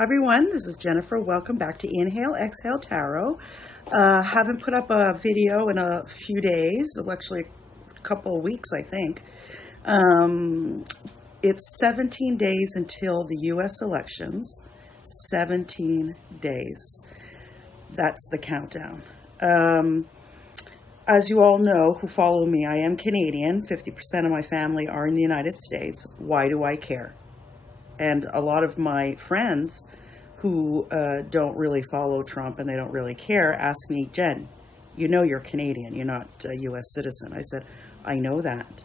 Hi everyone, this is Jennifer. Welcome back to Inhale, Exhale Tarot. Haven't put up a video in a few days, actually a couple of weeks, I think. It's 17 days until the U.S. elections. 17 days. That's the countdown. As you all know who follow me, I am Canadian. 50% of my family are in the United States. Why do I care? And a lot of my friends who don't really follow Trump and they don't really care ask me, Jen, you know you're Canadian, you're not a U.S. citizen. I said, I know that.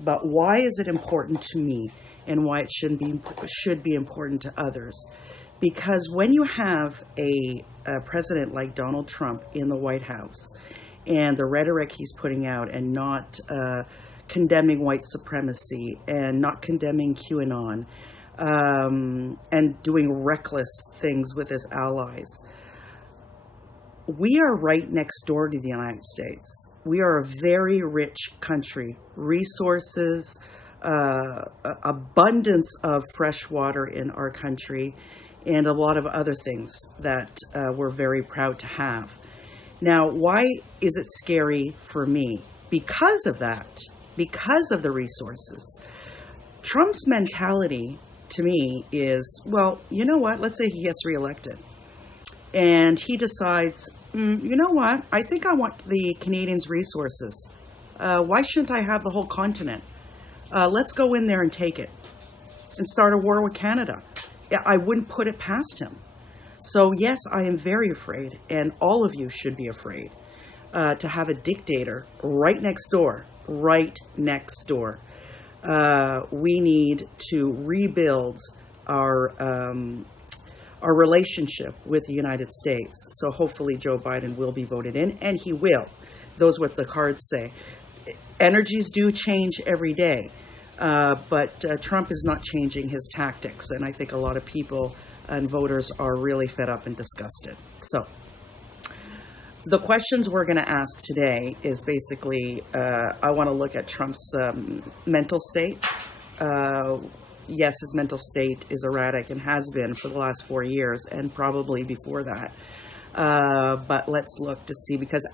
But why is it important to me and why it should be important to others? Because when you have a president like Donald Trump in the White House and the rhetoric he's putting out and not condemning white supremacy and not condemning QAnon, and doing reckless things with his allies. We are right next door to the United States. We are a very rich country, resources, abundance of fresh water in our country, and a lot of other things that we're very proud to have. Now, why is it scary for me? Because of that, because of the resources. Trump's mentality to me is, well, you know what? Let's say he gets reelected and he decides, you know what? I think I want the Canadians' resources. Why shouldn't I have the whole continent? Let's go in there and take it and start a war with Canada. I wouldn't put it past him. So yes, I am very afraid, and all of you should be afraid to have a dictator right next door, right next door. We need to rebuild our relationship with the United States. So hopefully Joe Biden will be voted in, and he will. Those what the cards say. Energies do change every day, but Trump is not changing his tactics, and I think a lot of people and voters are really fed up and disgusted. So the questions we're going to ask today is basically, I want to look at Trump's mental state. Yes, his mental state is erratic and has been for the last 4 years and probably before that. But let's look to see, because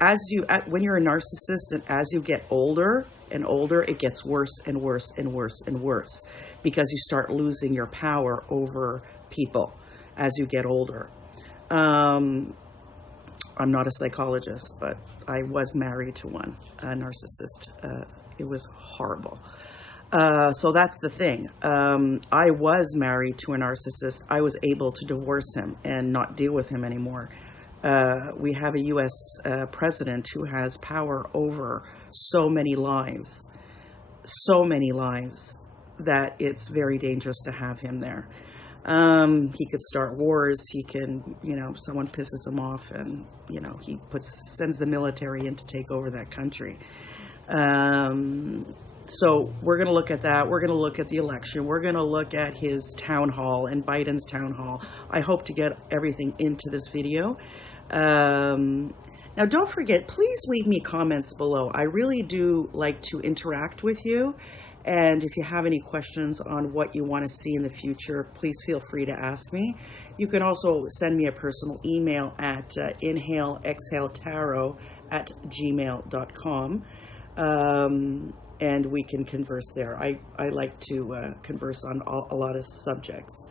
when you're a narcissist and as you get older and older, it gets worse and worse and worse and worse because you start losing your power over people as you get older. I'm not a psychologist, but I was married to one, a narcissist. It was horrible. So that's the thing. I was married to a narcissist. I was able to divorce him and not deal with him anymore. We have a U.S. president who has power over so many lives, that it's very dangerous to have him there. He could start wars. He can, someone pisses him off and, he sends the military in to take over that country. So we're going to look at that. We're going to look at the election. We're going to look at his town hall and Biden's town hall. I hope to get everything into this video. Now, don't forget, please leave me comments below. I really do like to interact with you. And if you have any questions on what you want to see in the future, please feel free to ask me. You can also send me a personal email at inhaleexhaletarot@gmail.com. And we can converse there. I like to converse on a lot of subjects.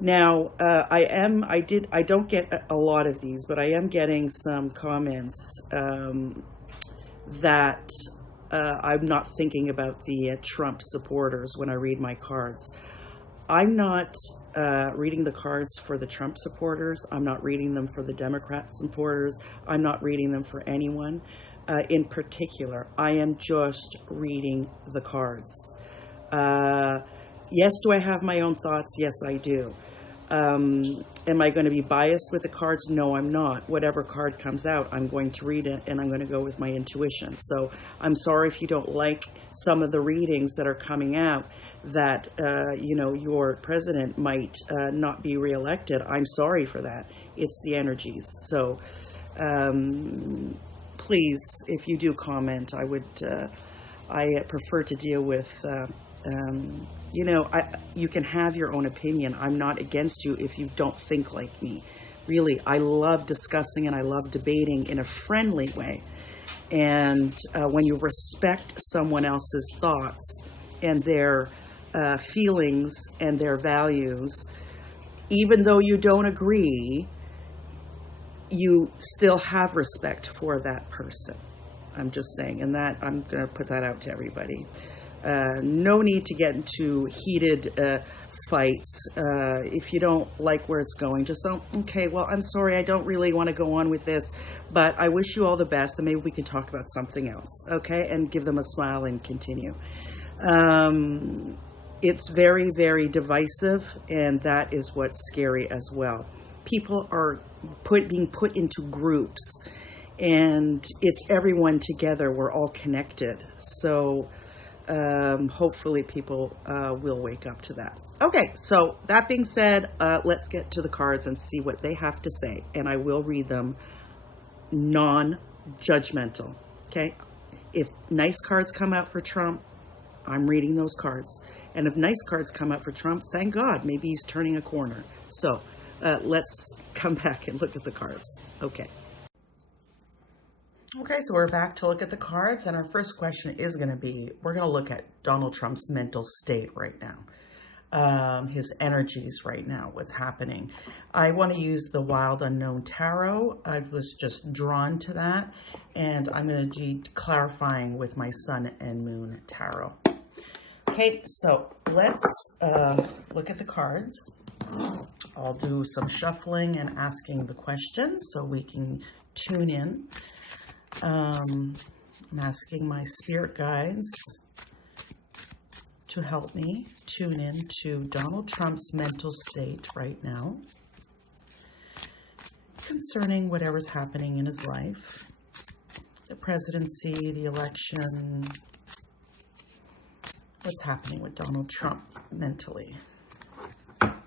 Now, I don't get a lot of these, but I am getting some comments that I'm not thinking about the Trump supporters when I read my cards. I'm not reading the cards for the Trump supporters. I'm not reading them for the Democrat supporters. I'm not reading them for anyone in particular. I am just reading the cards. Yes, do I have my own thoughts? Yes, I do. Am I going to be biased with the cards? No, I'm not. Whatever card comes out, I'm going to read it and I'm going to go with my intuition. So I'm sorry if you don't like some of the readings that are coming out that, your president might not be reelected. I'm sorry for that. It's the energies. So please, if you do comment, I would I prefer to deal with, you know, you can have your own opinion. I'm not against you if you don't think like me. Really, I love discussing and I love debating in a friendly way. And when you respect someone else's thoughts and their feelings and their values, even though you don't agree, you still have respect for that person. I'm just saying, and that I'm going to put that out to everybody. No need to get into heated fights. If you don't like where it's going, just say, okay, well, I'm sorry, I don't really want to go on with this, but I wish you all the best, and maybe we can talk about something else, okay? And give them a smile and continue. It's very, very divisive, and that is what's scary as well. People are being put into groups, and it's everyone together. We're all connected. So hopefully people will wake up to that. Okay, so that being said, let's get to the cards and see what they have to say. And I will read them non-judgmental, okay? If nice cards come out for Trump, I'm reading those cards. And if nice cards come out for Trump, thank God, maybe he's turning a corner. So let's come back and look at the cards. Okay. Okay, so we're back to look at the cards, and our first question is going to be, we're going to look at Donald Trump's mental state right now, his energies right now, what's happening. I want to use the Wild Unknown Tarot. I was just drawn to that, and I'm going to be clarifying with my Sun and Moon Tarot. Okay, so let's look at the cards. I'll do some shuffling and asking the questions so we can tune in. I'm asking my spirit guides to help me tune in to Donald Trump's mental state right now concerning whatever's happening in his life, the presidency, the election, what's happening with Donald Trump mentally.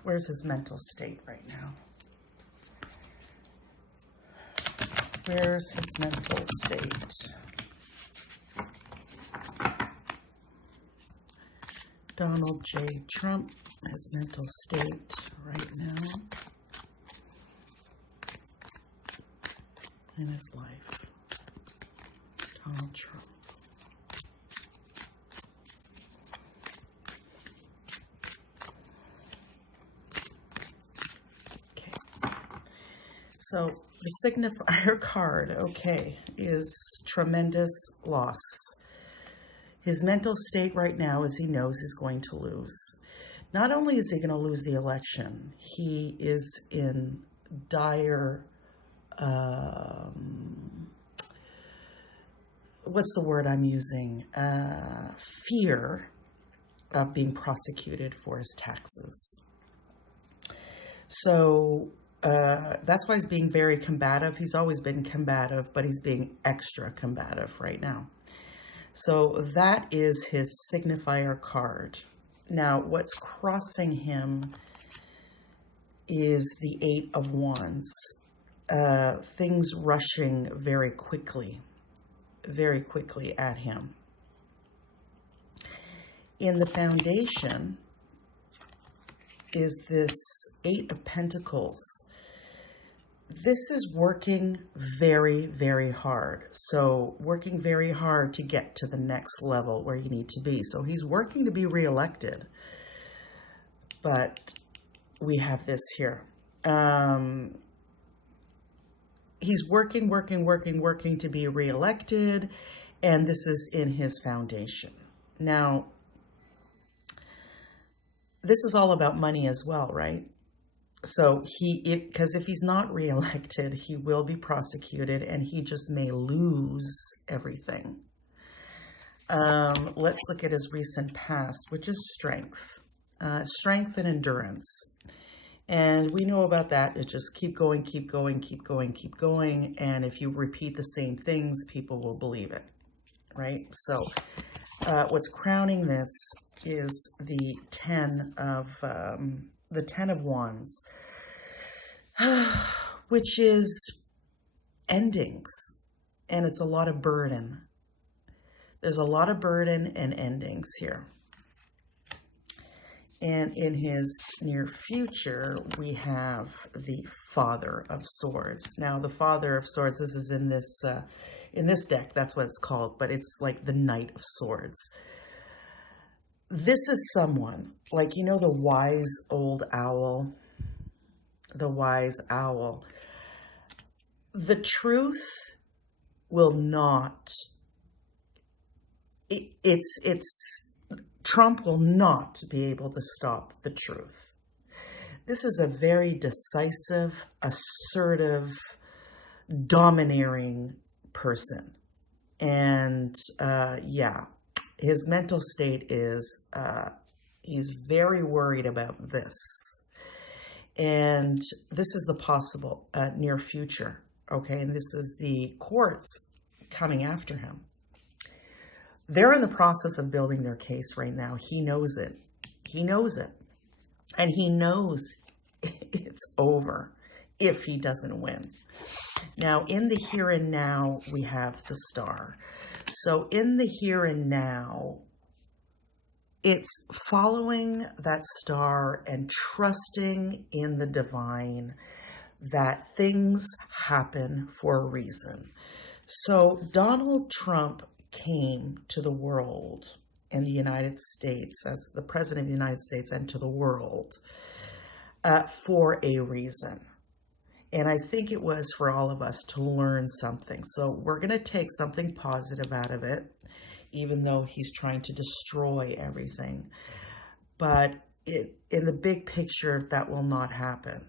Where's his mental state right now? Where's his mental state? Donald J. Trump, his mental state right now in his life. Donald Trump. Okay. So the signifier card, okay, is tremendous loss. His mental state right now is he knows he's going to lose. Not only is he going to lose the election, he is in dire, what's the word I'm using? Fear of being prosecuted for his taxes. So that's why he's being very combative. He's always been combative, but he's being extra combative right now. So that is his signifier card. Now, what's crossing him is the Eight of Wands. Things rushing very quickly at him. In the foundation is this Eight of Pentacles. This is working very, very hard. So working very hard to get to the next level where you need to be. So he's working to be reelected. But we have this here. He's working to be reelected. And this is in his foundation. Now, this is all about money as well, right? So because if he's not reelected, he will be prosecuted and he just may lose everything. Let's look at his recent past, which is strength. Strength and endurance. And we know about that. It's just keep going. And if you repeat the same things, people will believe it, right? So what's crowning this is the Ten of Wands, which is endings, and it's a lot of burden. There's a lot of burden and endings here. And in his near future, we have the Father of Swords. Now, the Father of Swords, this is in this deck, that's what it's called, but it's like the Knight of Swords. This is someone, like, you know, the wise old owl, the wise owl. The truth will not, Trump will not be able to stop the truth. This is a very decisive, assertive, domineering person. And yeah, his mental state is, he's very worried about this. And this is the possible near future, okay? And this is the courts coming after him. They're in the process of building their case right now. He knows it. He knows it. And he knows it's over if he doesn't win. Now, in the here and now, we have the Star. So in the here and now, it's following that star and trusting in the divine that things happen for a reason. So Donald Trump came to the world in the United States as the president of the United States and to the world for a reason. And I think it was for all of us to learn something. So we're going to take something positive out of it, even though he's trying to destroy everything. But in the big picture, that will not happen.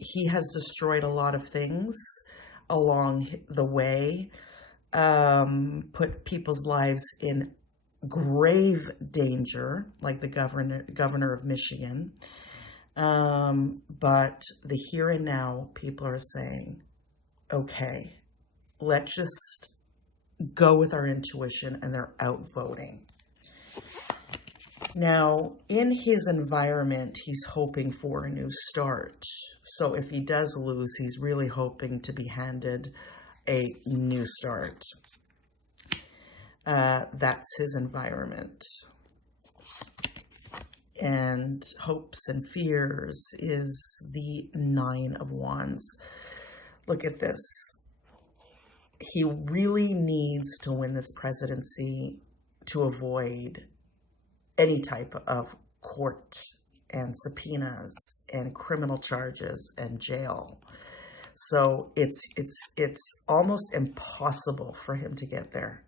He has destroyed a lot of things along the way, put people's lives in grave danger, like the governor of Michigan. But the here and now, people are saying, okay, let's just go with our intuition, and they're outvoting. Now, in his environment, he's hoping for a new start. So if he does lose, he's really hoping to be handed a new start. That's his environment. And hopes and fears is the 9 of Wands. Look at this. He really needs to win this presidency to avoid any type of court and subpoenas and criminal charges and jail. So it's almost impossible for him to get there.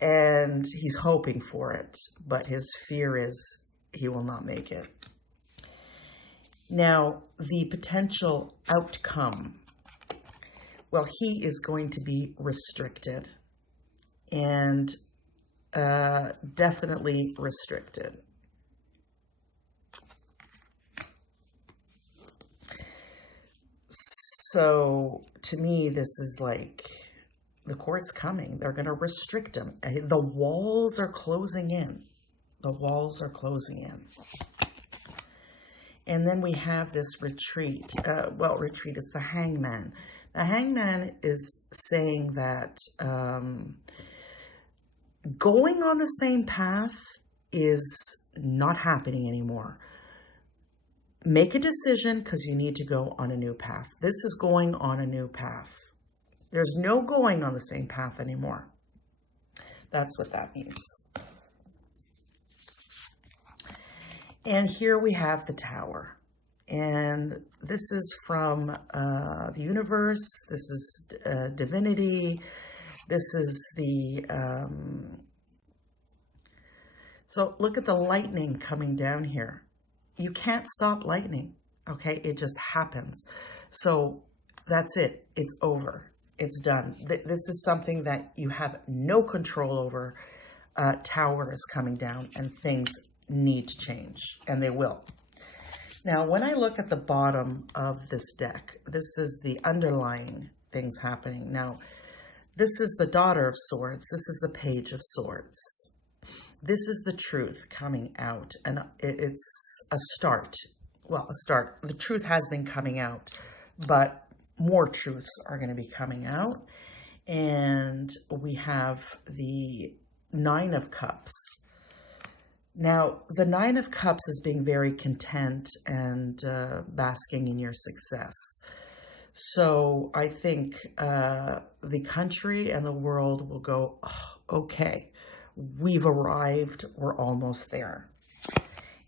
And he's hoping for it, but his fear is he will not make it. Now, the potential outcome, well, he is going to be restricted, and definitely restricted. So to me, this is like, the court's coming. They're going to restrict him. The walls are closing in. The walls are closing in. And then we have this retreat. Retreat, it's the Hangman. The Hangman is saying that going on the same path is not happening anymore. Make a decision because you need to go on a new path. This is going on a new path. There's no going on the same path anymore. That's what that means. And here we have the Tower. And this is from the universe. This is divinity. This is the... So look at the lightning coming down here. You can't stop lightning, okay? It just happens. So that's it. It's over. It's done. This is something that you have no control over. Tower is coming down and things need to change, and they will. Now, when I look at the bottom of this deck, this is the underlying things happening. Now, this is the Daughter of Swords. This is the Page of Swords. This is the truth coming out, and it's a start. Well, a start. The truth has been coming out, but more truths are going to be coming out. And we have the Nine of Cups. Now, the Nine of Cups is being very content and basking in your success. So I think the country and the world will go, oh, okay, we've arrived, we're almost there.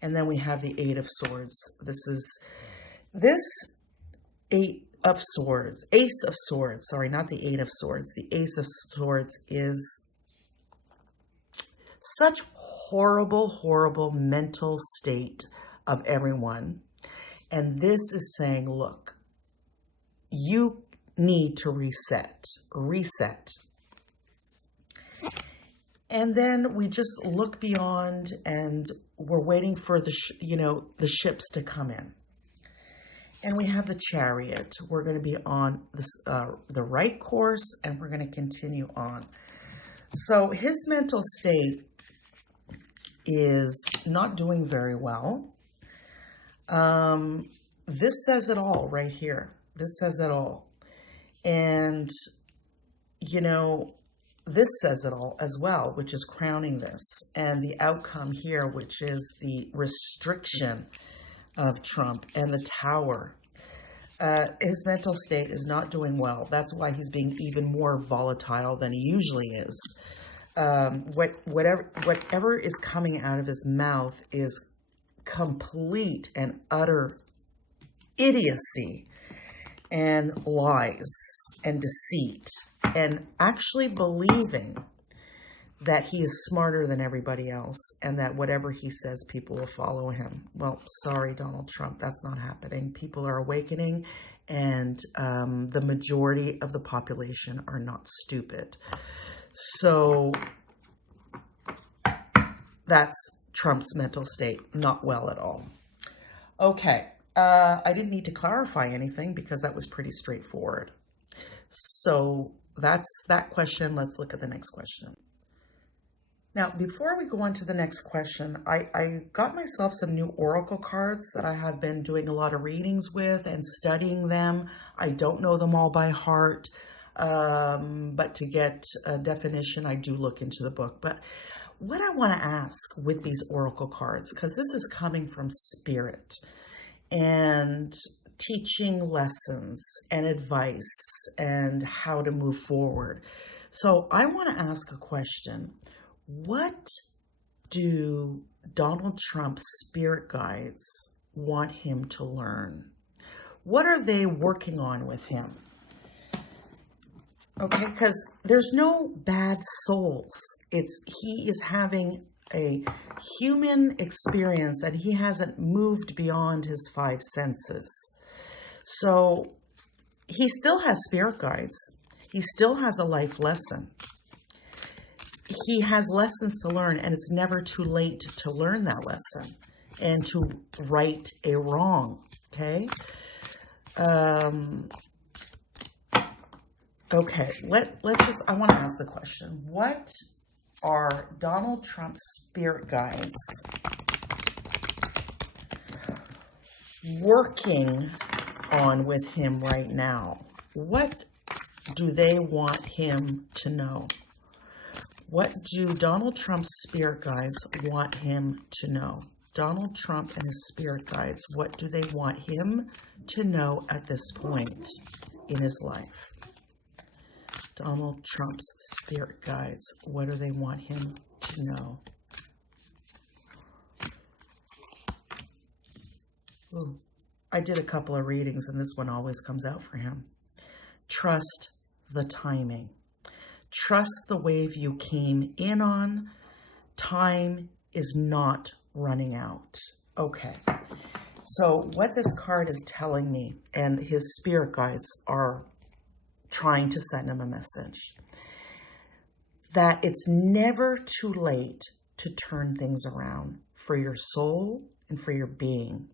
And then we have the Eight of Swords. This Eight of Swords, Ace of Swords, sorry, not the Eight of Swords. The Ace of Swords is such horrible, horrible mental state of everyone. And this is saying, look, you need to reset. And then we just look beyond and we're waiting for the ships to come in. And we have the Chariot. We're going to be on this, the right course, and we're going to continue on. So his mental state is not doing very well. This says it all right here. This says it all. And, this says it all as well, which is crowning this. And the outcome here, which is the restriction of Trump and the Tower. His mental state is not doing well. That's why he's being even more volatile than he usually is. Whatever is coming out of his mouth is complete and utter idiocy and lies and deceit, and actually believing that he is smarter than everybody else and that whatever he says, people will follow him. Well, sorry, Donald Trump, that's not happening. People are awakening, and the majority of the population are not stupid. So that's Trump's mental state, not well at all. Okay, I didn't need to clarify anything because that was pretty straightforward. So that's that question. Let's look at the next question. Now, before we go on to the next question, I got myself some new oracle cards that I have been doing a lot of readings with and studying them. I don't know them all by heart, but to get a definition, I do look into the book. But what I want to ask with these oracle cards, because this is coming from Spirit and teaching lessons and advice and how to move forward. So I want to ask a question. What do Donald Trump's spirit guides want him to learn? What are they working on with him? Okay, because there's no bad souls. He is having a human experience and he hasn't moved beyond his five senses. So he still has spirit guides. He still has a life lesson. He has lessons to learn, and it's never too late to learn that lesson and to right a wrong, okay? Okay, I want to ask the question. What are Donald Trump's spirit guides working on with him right now? What do they want him to know? What do Donald Trump's spirit guides want him to know? Donald Trump and his spirit guides, what do they want him to know at this point in his life? Donald Trump's spirit guides, what do they want him to know? Ooh, I did a couple of readings, and this one always comes out for him. Trust the timing. Trust the wave you came in on. Time is not running out. Okay. So what this card is telling me, and his spirit guides are trying to send him a message, that it's never too late to turn things around for your soul and for your being.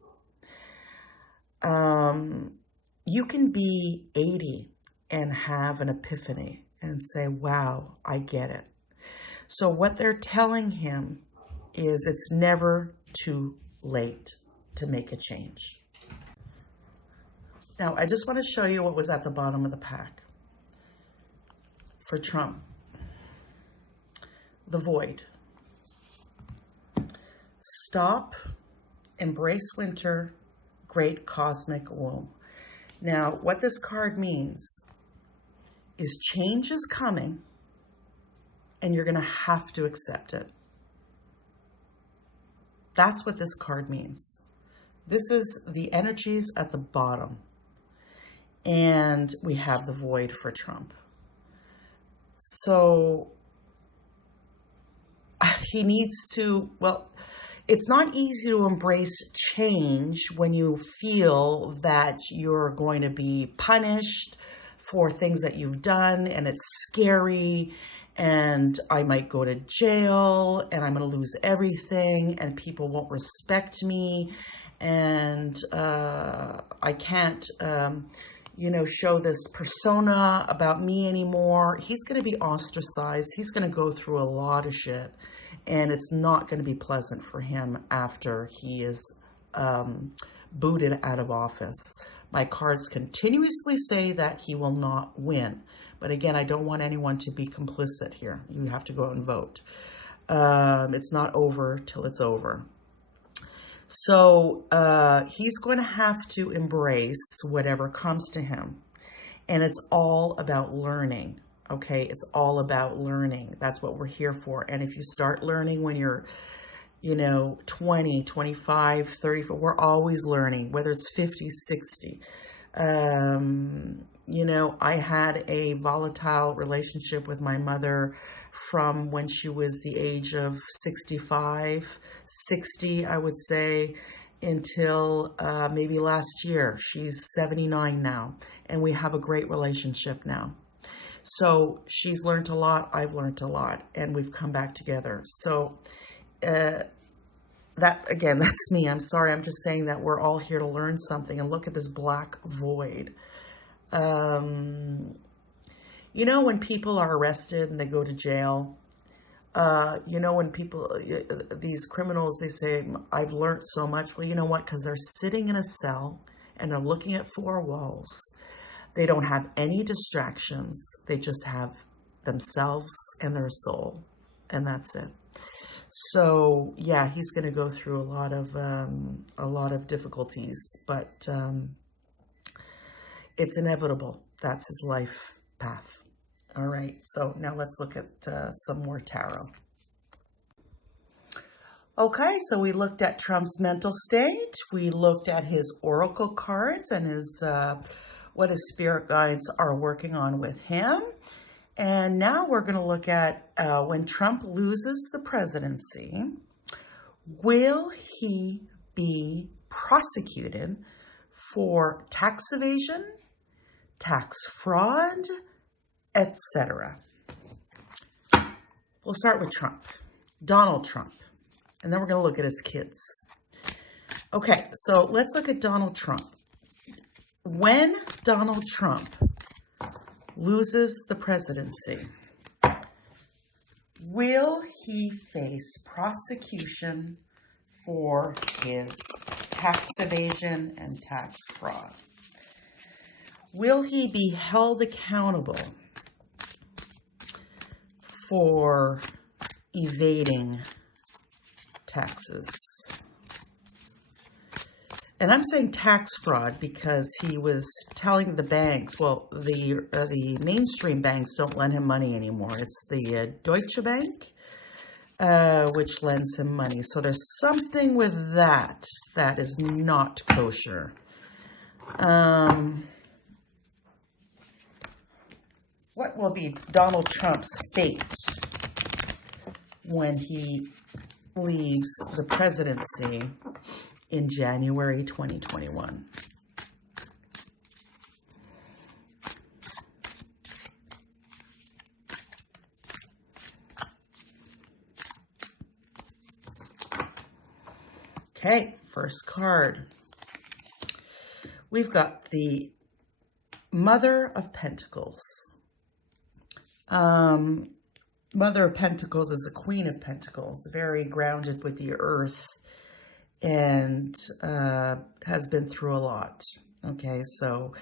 You can be 80 and have an epiphany and say, wow, I get it. So what they're telling him is it's never too late to make a change. Now, I just want to show you what was at the bottom of the pack. for Trump. The void. Stop, embrace winter, great cosmic womb. Now, what this card means is change is coming, and you're going to have to accept it. That's what this card means. This is the energies at the bottom. And we have the void for Trump. So he needs to, well, it's not easy to embrace change when you feel that you're going to be punished for things that you've done, and it's scary, and I might go to jail, and I'm going to lose everything, and people won't respect me, and I can't, show this persona about me anymore. He's going to be ostracized. He's going to go through a lot of shit, and it's not going to be pleasant for him after he is booted out of office. My cards continuously say that he will not win. But again, I don't want anyone to be complicit here. You have to go out and vote. It's not over till it's over. So he's going to have to embrace whatever comes to him. And it's all about learning, okay? It's all about learning. That's what we're here for. And if you start learning when you're 20, 25, 30, we're always learning, whether it's 50, 60. I had a volatile relationship with my mother from when she was the age of 65, 60, I would say, until maybe last year. She's 79 now, and we have a great relationship now. So she's learned a lot, I've learned a lot, and we've come back together. So that, again, that's me. I'm sorry. I'm just saying that we're all here to learn something. And look at this black void. When people are arrested and they go to jail, when people, these criminals, they say, I've learned so much. Well, you know what? Because they're sitting in a cell and they're looking at four walls. They don't have any distractions. They just have themselves and their soul. And that's it. So yeah, he's going to go through a lot of difficulties, but it's inevitable. That's his life path. All right. So now let's look at some more tarot. Okay. So we looked at Trump's mental state. We looked at his oracle cards and his what his spirit guides are working on with him. And now we're going to look at when Trump loses the presidency, will he be prosecuted for tax evasion, tax fraud, etc.? We'll start with Trump, Donald Trump, and then we're going to look at his kids. Okay, so let's look at Donald Trump. When Donald Trump loses the presidency, will he face prosecution for his tax evasion and tax fraud? Will he be held accountable for evading taxes? And I'm saying tax fraud because he was telling the banks, well, the mainstream banks don't lend him money anymore. It's the Deutsche Bank, which lends him money. So there's something with that is not kosher. What will be Donald Trump's fate when he leaves the presidency in January 2021? Okay, first card. We've got the Mother of Pentacles. Mother of Pentacles is the Queen of Pentacles, very grounded with the earth, and has been through a lot. Okay, so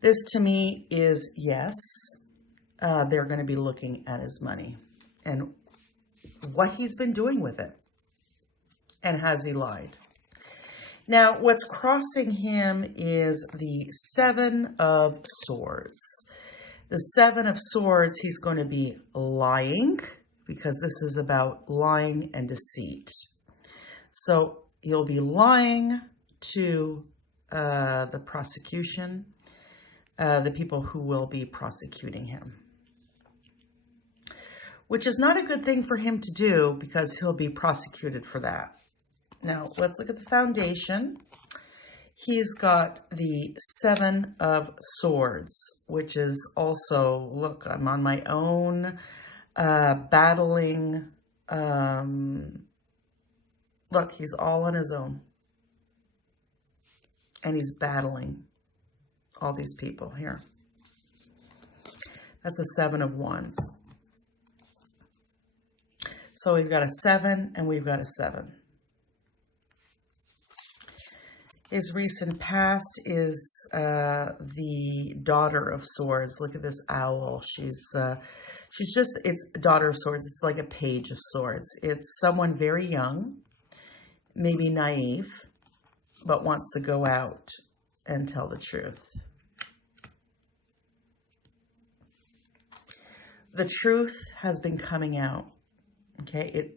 this to me is, yes, they're going to be looking at his money and what he's been doing with it. And has he lied? Now, what's crossing him is the Seven of Swords. The Seven of Swords, he's going to be lying, because this is about lying and deceit. So he'll be lying to the prosecution, the people who will be prosecuting him, which is not a good thing for him to do, because he'll be prosecuted for that. Now, let's look at the foundation. He's got the Seven of Swords, which is also, look, I'm on my own, battling. Look, he's all on his own. And he's battling all these people here. That's a Seven of Wands. So we've got a 7 and we've got a 7. His recent past is the Daughter of Swords. Look at this owl. She's just, it's Daughter of Swords. It's like a Page of Swords. It's someone very young, maybe naive, but wants to go out and tell the truth. The truth has been coming out. Okay,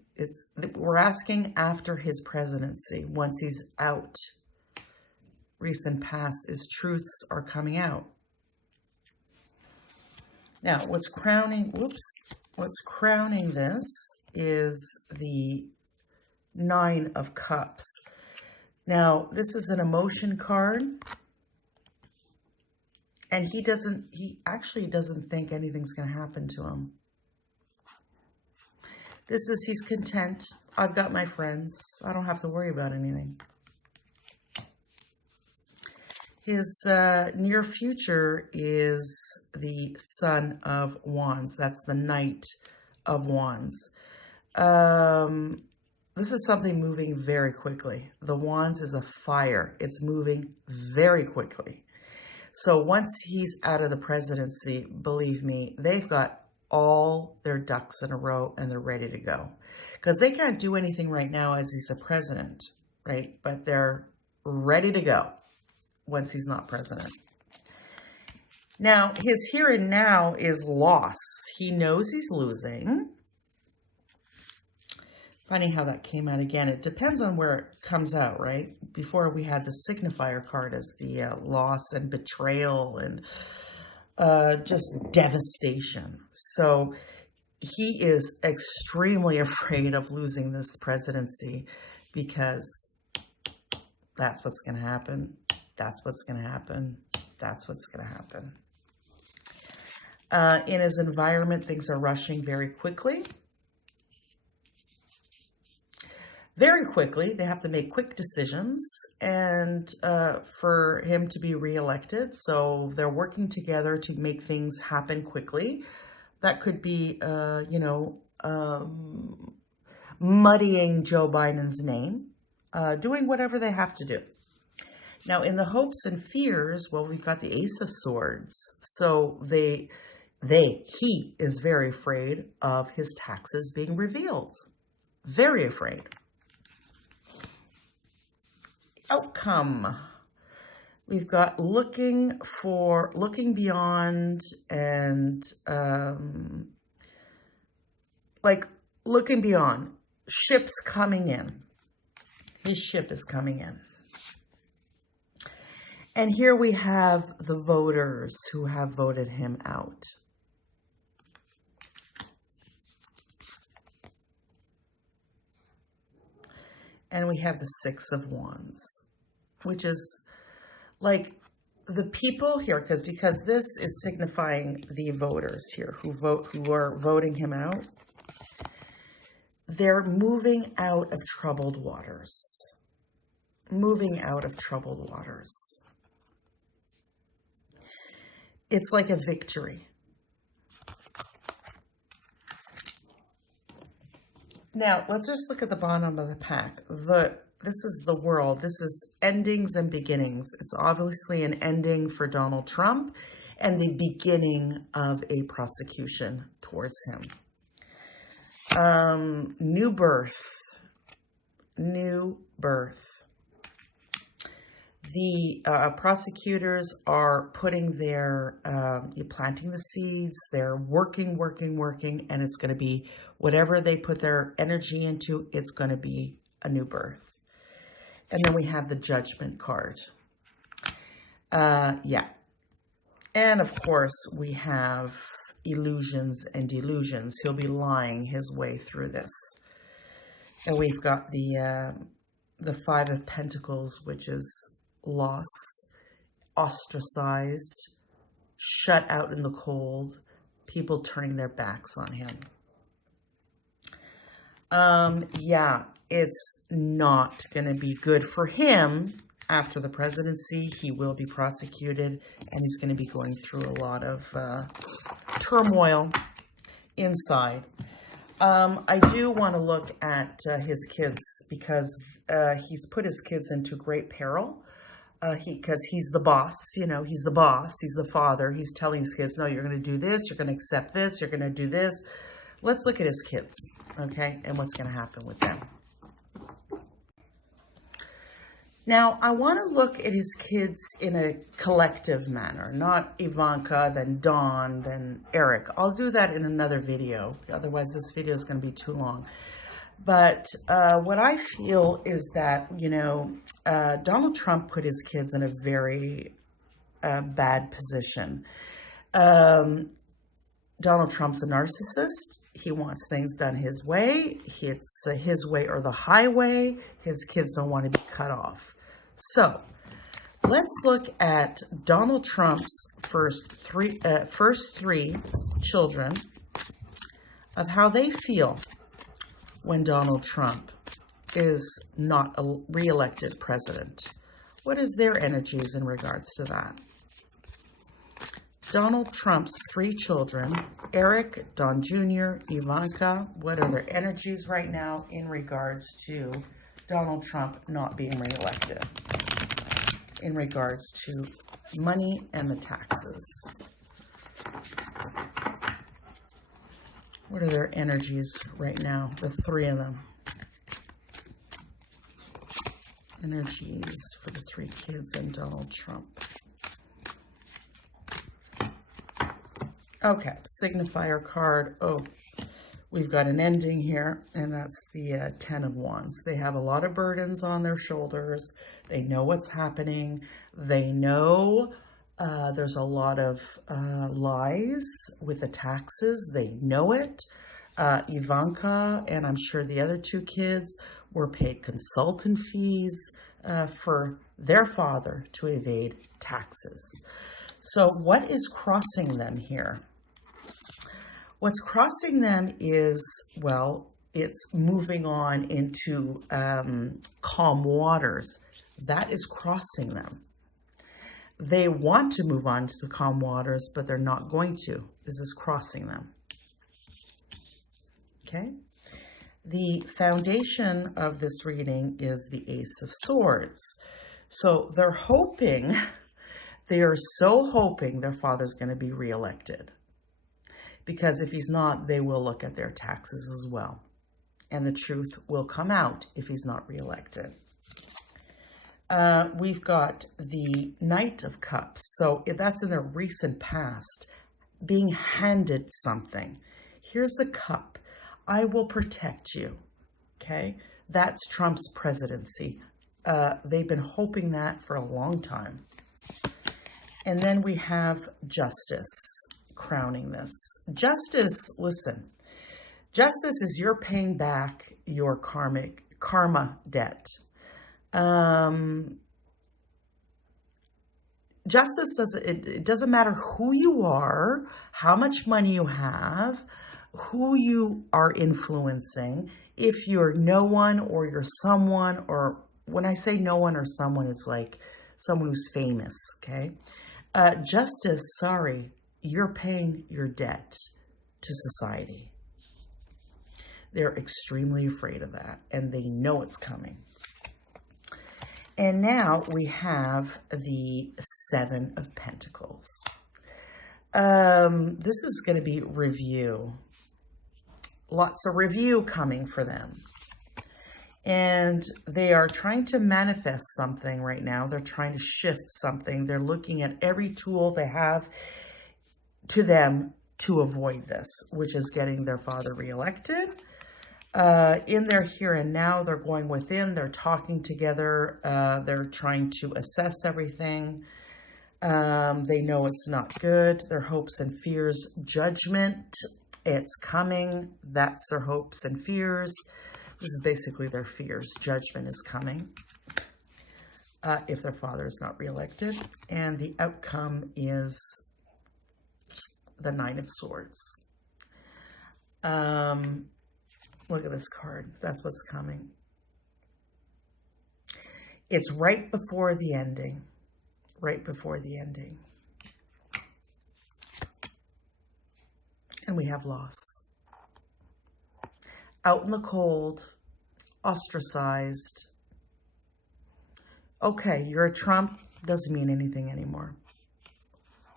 we're asking after his presidency, once he's out. Recent past, his truths are coming out. Now, what's crowning this is the Nine of Cups. Now, this is an emotion card. And he actually doesn't think anything's going to happen to him. He's content. I've got my friends. I don't have to worry about anything. His near future is the Son of Wands. That's the Knight of Wands. This is something moving very quickly. The Wands is a fire. It's moving very quickly. So once he's out of the presidency, believe me, they've got all their ducks in a row and they're ready to go. Because they can't do anything right now as he's a president, right? But they're ready to go once he's not president. Now, his here and now is loss. He knows he's losing. Funny how that came out again. It depends on where it comes out, right? Before we had the signifier card as the loss and betrayal and just devastation. So he is extremely afraid of losing this presidency because that's what's going to happen. That's what's going to happen. That's what's going to happen. In his environment, things are rushing very quickly. Very quickly. They have to make quick decisions and for him to be reelected. So they're working together to make things happen quickly. That could be, muddying Joe Biden's name, doing whatever they have to do. Now, in the hopes and fears, well, we've got the Ace of Swords. So he is very afraid of his taxes being revealed. Very afraid. Outcome. We've got looking beyond and looking beyond. Ships coming in. His ship is coming in. And here we have the voters who have voted him out. And we have the Six of Wands, which is like the people here, because this is signifying the voters here who are voting him out. They're moving out of troubled waters. Moving out of troubled waters. It's like a victory. Now, let's just look at the bottom of the pack. This is the world. This is endings and beginnings. It's obviously an ending for Donald Trump, and the beginning of a prosecution towards him. New birth. The prosecutors are putting planting the seeds. They're working, and it's going to be whatever they put their energy into, it's going to be a new birth. And then we have the judgment card. Yeah. And of course, we have illusions and delusions. He'll be lying his way through this. And we've got the Five of Pentacles, which is loss, ostracized, shut out in the cold, people turning their backs on him. Yeah, it's not going to be good for him after the presidency. He will be prosecuted, and he's going to be going through a lot of turmoil inside. I do want to look at his kids, because he's put his kids into great peril. Because he's the boss, you know, he's the boss, he's the father. He's telling his kids, no, you're going to do this, you're going to accept this, you're going to do this. Let's look at his kids, okay, and what's going to happen with them. Now, I want to look at his kids in a collective manner, not Ivanka, then Dawn, then Eric. I'll do that in another video. Otherwise, this video is going to be too long. But what I feel is that, you know, Donald Trump put his kids in a very bad position. Donald Trump's a narcissist. He wants things done his way. It's his way or the highway. His kids don't want to be cut off. So let's look at Donald Trump's first three children, of how they feel when Donald Trump is not a re-elected president. What is their energies in regards to that? Donald Trump's 3 children, Eric, Don Jr., Ivanka, what are their energies right now in regards to Donald Trump not being re-elected? In regards to money and the taxes. What are their energies right now? The 3 of them. Energies for the 3 kids and Donald Trump. Okay, signifier card. Oh, we've got an ending here, and that's the 10 of Wands. They have a lot of burdens on their shoulders. They know what's happening. They know there's a lot of lies with the taxes. They know it. Ivanka and I'm sure the other 2 kids were paid consultant fees for their father to evade taxes. So what is crossing them here? What's crossing them is, well, it's moving on into calm waters. That is crossing them. They want to move on to the calm waters, but they're not going to. This is crossing them. Okay? The foundation of this reading is the Ace of Swords. So they're hoping, they are so hoping their father's going to be reelected. Because if he's not, they will look at their taxes as well. And the truth will come out if he's not reelected. We've got the Knight of Cups. So if that's in the recent past, being handed something. Here's a cup. I will protect you. Okay? That's Trump's presidency. They've been hoping that for a long time. And then we have Justice crowning this. Justice, listen. Justice is you're paying back your karma debt. Justice it doesn't matter who you are, how much money you have, who you are influencing. If you're no one or you're someone, or when I say no one or someone, it's like someone who's famous, okay? Justice, sorry, you're paying your debt to society. They're extremely afraid of that, and they know it's coming. And now we have the 7 of Pentacles. This is going to be review. Lots of review coming for them. And they are trying to manifest something right now. They're trying to shift something. They're looking at every tool they have to them to avoid this, which is getting their father reelected. In their here and now, they're going within. They're talking together. They're trying to assess everything. They know it's not good. Their hopes and fears, judgment. It's coming. That's their hopes and fears. This is basically their fears. Judgment is coming if their father is not reelected. And the outcome is the Nine of Swords. Look at this card. That's what's coming. It's right before the ending. Right before the ending. And we have loss. Out in the cold, ostracized. Okay, you're a Trump, doesn't mean anything anymore.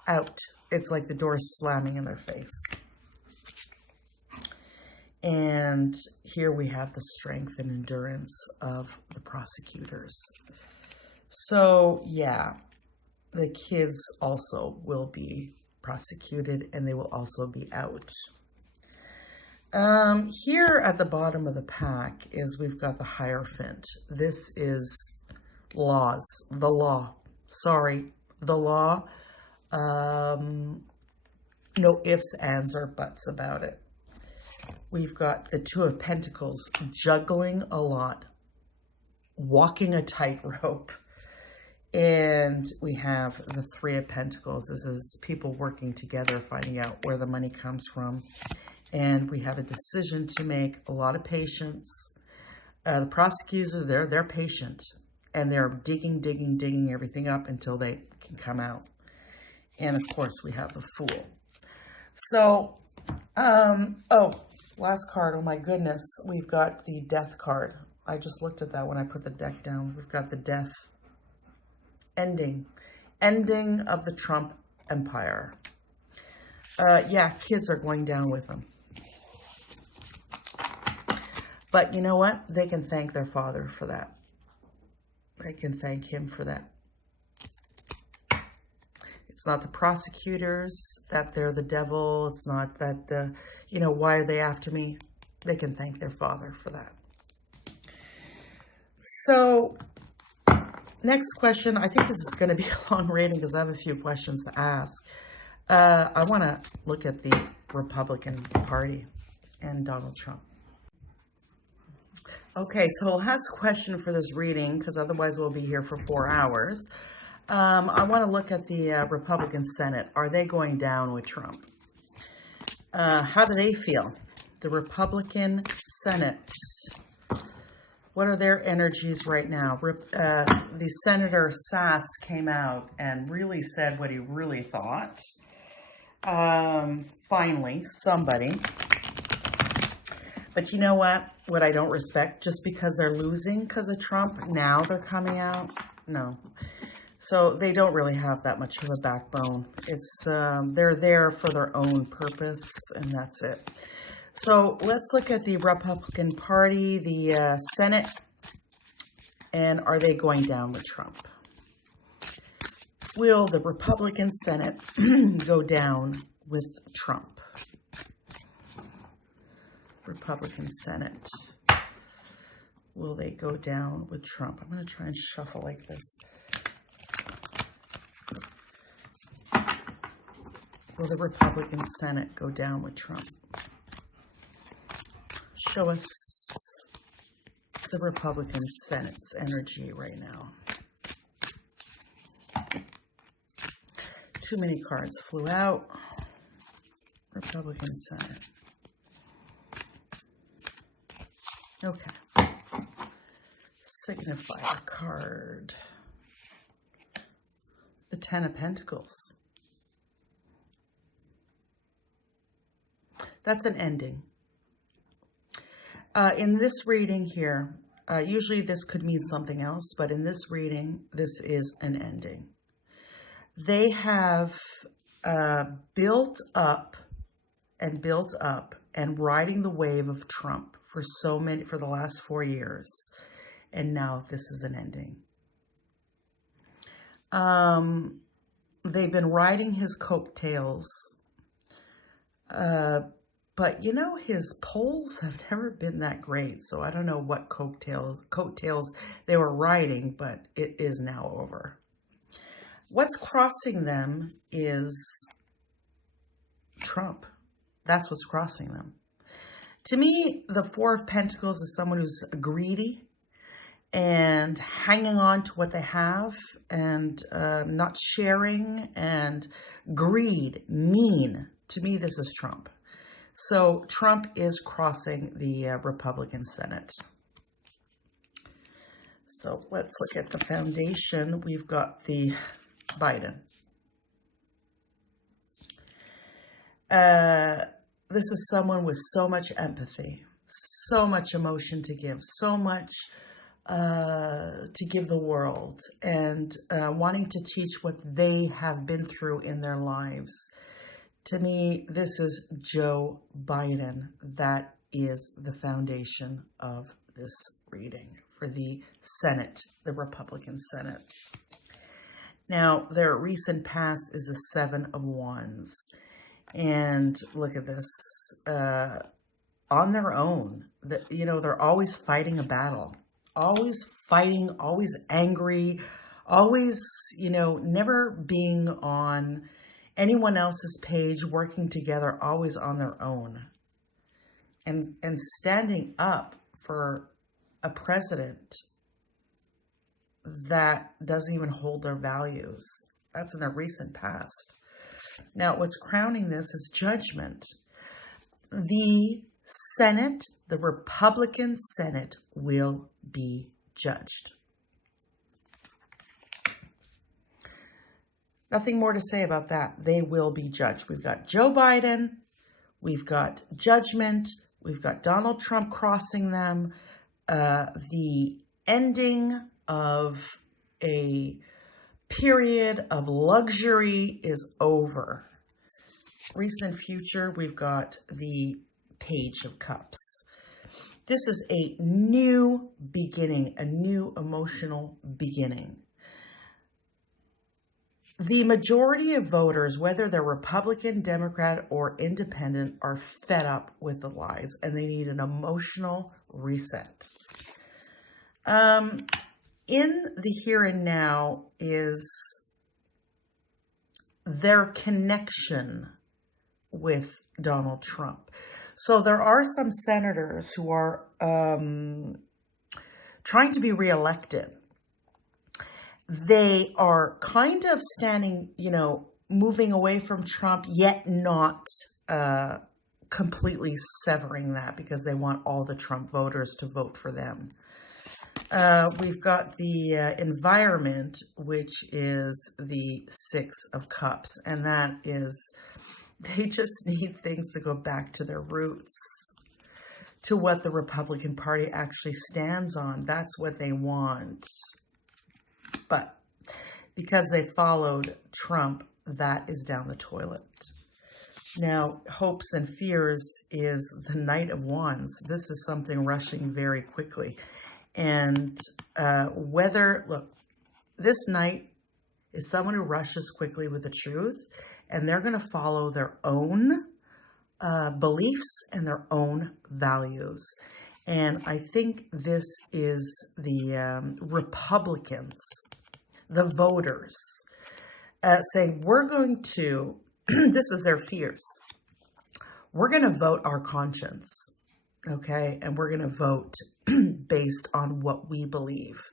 Out. It's like the door slamming in their face. And here we have the strength and endurance of the prosecutors. So, yeah, the kids also will be prosecuted and they will also be out. Here at the bottom of the pack is we've got the Hierophant. This is laws, the law. Sorry, the law. No ifs, ands, or buts about it. We've got the Two of Pentacles, juggling a lot, walking a tightrope. And we have the Three of Pentacles. This is people working together, finding out where the money comes from. And we have a decision to make, a lot of patience. The prosecutors are there, they're patient. And they're digging everything up until they can come out. And of course, we have the Fool. So, last card, oh my goodness. We've got the Death card. I just looked at that when I put the deck down. We've got the Death. Ending of the Trump empire. Yeah, kids are going down with them. But you know what? They can thank their father for that. They can thank him for that. It's not the prosecutors that they're the devil. It's not that, why are they after me? They can thank their father for that. So, next question. I think this is going to be a long reading because I have a few questions to ask. I want to look at the Republican Party and Donald Trump. Okay, so last question for this reading, because otherwise we'll be here for 4 hours. I want to look at the Republican Senate. Are they going down with Trump? How do they feel? The Republican Senate. What are their energies right now? The Senator Sass came out and really said what he really thought. Finally, somebody. But you know what? What I don't respect, just because they're losing because of Trump, now they're coming out? No. So they don't really have that much of a backbone. It's they're there for their own purpose, and that's it. So let's look at the Republican Party, the Senate, and are they going down with Trump? Will the Republican Senate go down with Trump? Republican Senate. Will they go down with Trump? I'm going to try and shuffle like this. Will the Republican Senate go down with Trump? Show us the Republican Senate's energy right now. Too many cards flew out. Republican Senate. Okay. Signifier card. The Ten of Pentacles. That's an ending. In this reading here, usually this could mean something else, but in this reading, this is an ending. They have built up and riding the wave of Trump for the last 4 years. And now this is an ending. They've been riding his coattails. But you know, his polls have never been that great. So I don't know what coattails they were riding, but it is now over. What's crossing them is Trump. That's what's crossing them. To me, the Four of Pentacles is someone who's greedy and hanging on to what they have and not sharing, and greed, mean. To me, this is Trump. So Trump is crossing the Republican Senate. So let's look at the foundation. We've got the Biden. This is someone with so much empathy, so much emotion to give, so much to give the world, and wanting to teach what they have been through in their lives. To me, this is Joe Biden. That is the foundation of this reading for the Senate, the Republican Senate. Now, their recent past is the Seven of Wands. And look at this, on their own, they're always fighting a battle, always fighting, always angry, always, never being on anyone else's page, working together, always on their own, and standing up for a president that doesn't even hold their values. That's in their recent past. Now, what's crowning this is judgment. The Senate, the Republican Senate, will be judged. Nothing more to say about that. They will be judged. We've got Joe Biden. We've got judgment. We've got Donald Trump crossing them. The ending of a period of luxury is over. Recent future, we've got the Page of Cups. This is a new beginning, a new emotional beginning. The majority of voters, whether they're Republican, Democrat, or Independent, are fed up with the lies, and they need an emotional reset. In the here and now is their connection with Donald Trump. So there are some senators who are trying to be reelected. They are kind of standing, moving away from Trump, yet not completely severing that, because they want all the Trump voters to vote for them. We've got the environment, which is the Six of Cups. And that is, they just need things to go back to their roots, to what the Republican Party actually stands on. That's what they want. But because they followed Trump, that is down the toilet. Now, hopes and fears is the Knight of Wands. This is something rushing very quickly. And look, this knight is someone who rushes quickly with the truth, and they're going to follow their own beliefs and their own values. And I think this is the Republicans, the voters, saying, we're going to, this is their fears, we're going to vote our conscience. Okay, and we're going to vote based on what we believe,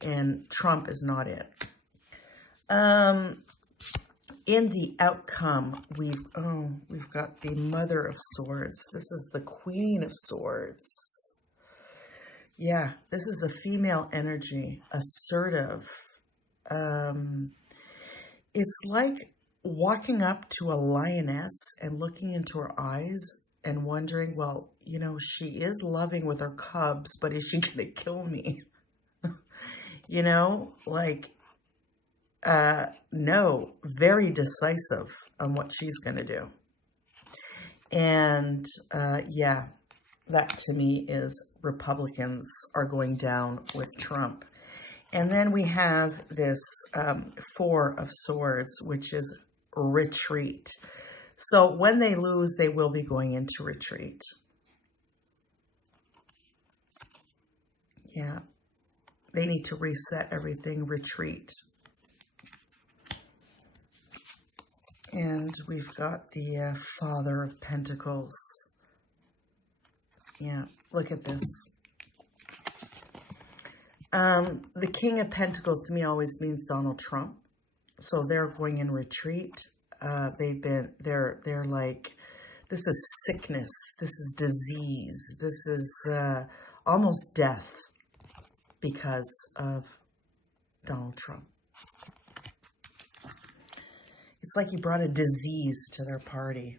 and Trump is not it. In the outcome, we've got the Mother of Swords. This is the Queen of Swords. Yeah, this is a female energy, assertive. It's like walking up to a lioness and looking into her eyes and wondering, well, she is loving with her cubs, but is she going to kill me? no, very decisive on what she's going to do. And yeah, that to me is Republicans are going down with Trump. And then we have this Four of Swords, which is retreat. So when they lose, they will be going into retreat. Yeah. They need to reset everything, retreat. And we've got the Father of Pentacles. Yeah, look at this. The King of Pentacles to me always means Donald Trump. So they're going in retreat. They're like, this is sickness. This is disease. This is almost death because of Donald Trump. It's like he brought a disease to their party.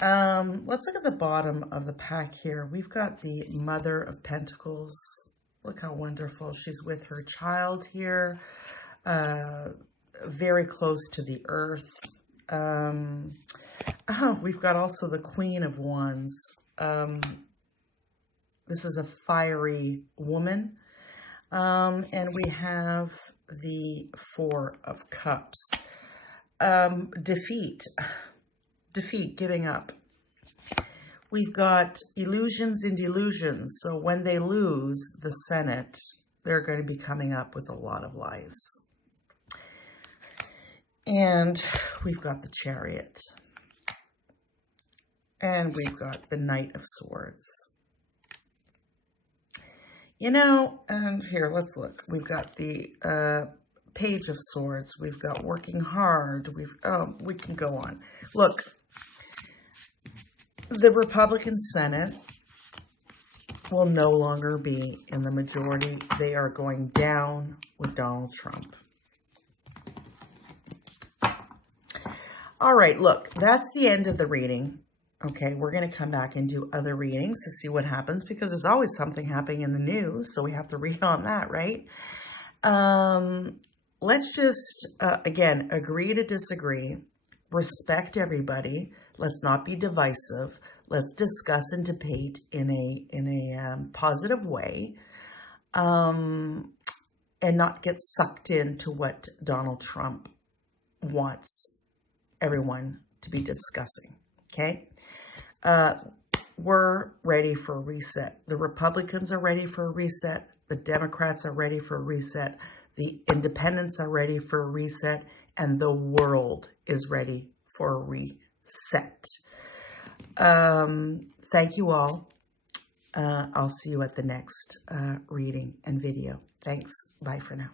Let's look at the bottom of the pack here. We've got the Mother of Pentacles. Look how wonderful. She's with her child here. Very close to the earth. We've got also the Queen of Wands. This is a fiery woman. And we have the Four of Cups. Defeat, giving up. We've got illusions and delusions. So when they lose the Senate, they're going to be coming up with a lot of lies. And we've got the Chariot. And we've got the Knight of Swords. You know, and here, let's look. We've got the Page of Swords. We've got working hard. We can go on. Look, the Republican Senate will no longer be in the majority. They are going down with Donald Trump. All right, look, that's the end of the reading. Okay, we're going to come back and do other readings to see what happens because there's always something happening in the news, so we have to read on that, right? Let's just, again, agree to disagree, respect everybody. Let's not be divisive. Let's discuss and debate in a positive way, and not get sucked into what Donald Trump wants everyone to be discussing, okay? We're ready for a reset. The Republicans are ready for a reset. The Democrats are ready for a reset. The independents are ready for a reset. And the world is ready for a reset. Thank you all. I'll see you at the next reading and video. Thanks. Bye for now.